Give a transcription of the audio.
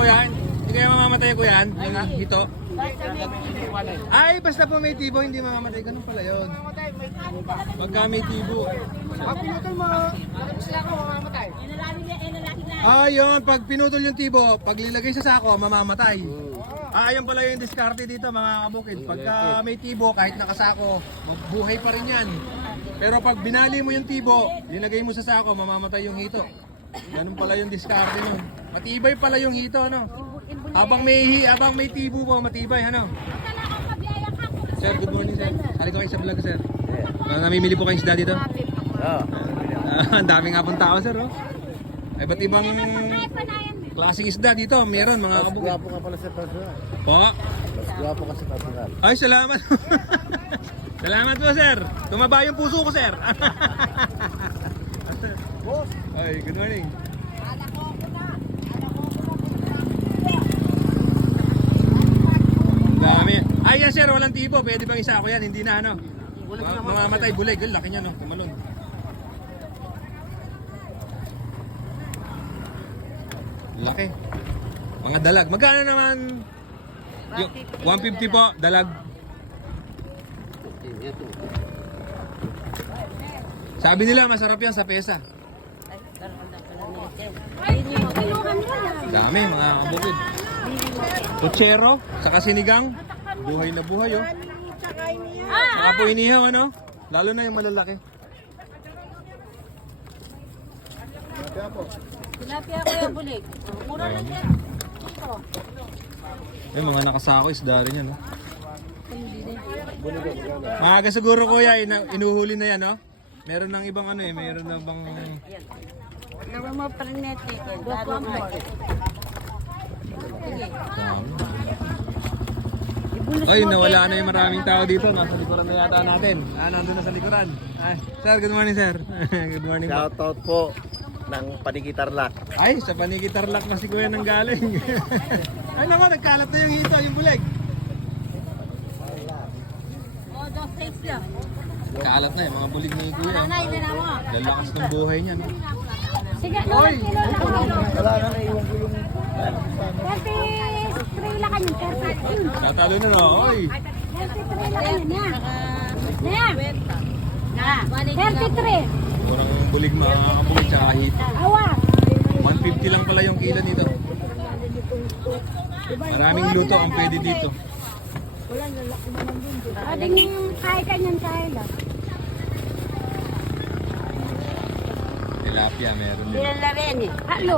kuya? Hindi kayo mamamatay kuya? Yung hito? Ay, basta po may tibo, hindi mamamatay. Ganun pala yun. Pagka may tibo. Pag pinutol mo, sila ko mamamatay. Yun. Pag pinutol yung tibo, pag lilagay sa sako, mamamatay. Ayan pala yung diskarte dito mga kabukid. Pagka may tibo, kahit nakasako, buhay pa rin yan. Pero pag binali mo yung tibo, linagay mo sa sako, mamamatay yung hito. Ganun pala yung diskarte nun. Matibay pala yung hito, ano? Habang may tibo mo, matibay, ano? Sir, good morning, sir. Hali ko kayo sa vlog, sir. Namimili po kayong isda dito? Oo. Ang daming nga pong tao, sir, oh. Ay, ba't ibang klaseng isda dito? Meron, mga Mas kabukid. gwapo ka pala sa personal. Po? Mas gwapo ka sa personal. Ay, salamat. Salamat po, sir. Tumaba yung puso ko, sir. Ay, good morning. Dami. Ay, yan, sir. Walang tibo. Pwede bang isa ako yan? Hindi na, ano? Mamamatay. Bulig. Laki niya, no? Tumalon. Laki. Mga dalag. Magkano naman? 150 po, dalag. Sabi nila masarap yan sa pesa. Dami mga kabukid. Puchero, saka sinigang. Buhay na buhay, oh. Saka po inihaw, ano? Lalo na yung malalaki. Tilapia ko yung bulig. Mura lang yan. Yung mga nakasako isda rin yan, no? Maaga siguro kuya, inuhuli na yan, no? Meron ng ibang ano eh, meron ng ibang... Nawa mo pa rin nete. Dado nga. Sige. Ay, nawala na yung maraming tao dito. Nasa likuran na yata natin. Nandun na sa likuran. Ay, sir, good morning, sir. Good morning po. Shoutout po ng Panigitarlak. Ay, sa Panigitarlak na si kuya nang galing. Ay, naku, nagkalat na yung hito, yung buleg. Oh, dos days lang. Kalat na yung mga bulig ni kuya. Nanay, na mo. Lalakas ng buhay niya, no? Sige, lola, kilo lang ako. Wala na naiwan ko yung... 33 lang kanyo, 33. Tatalo na, no? Oy! 33 lang kanyo na. Na, 33. Murang bulig mga kabukid, tsaka hito. Awa. 150 lang pala yung kilo nito. Maraming luto ang pwede dito. Ading yung kaya kanyan kaya lang. Tilapia, meron din. Ilan na rin eh. Halo.